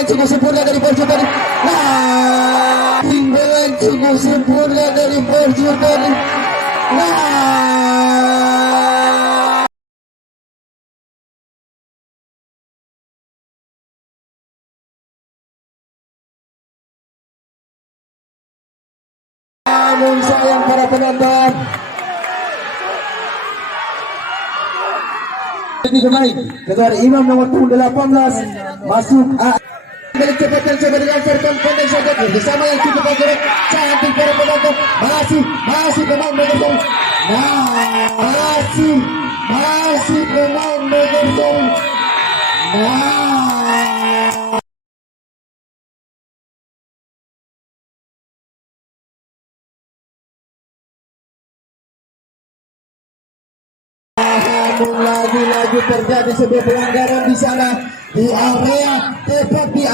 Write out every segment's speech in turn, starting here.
Timbalan cukup sempurna dari Portugal. Nah, timbalan cukup sempurna dari Portugal. Nah, namun sayang para penonton. Ini pemain ketua Imam nomor 18 masuk balik cepat dan coba dilancarkan pendek saja bersama yang cukup akurat cantik para penonton masih pemain Megason. Nah, masih pemain Megason. Nah, lagi terjadi sebuah pelanggaran di sana di area tepat di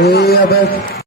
iya baik.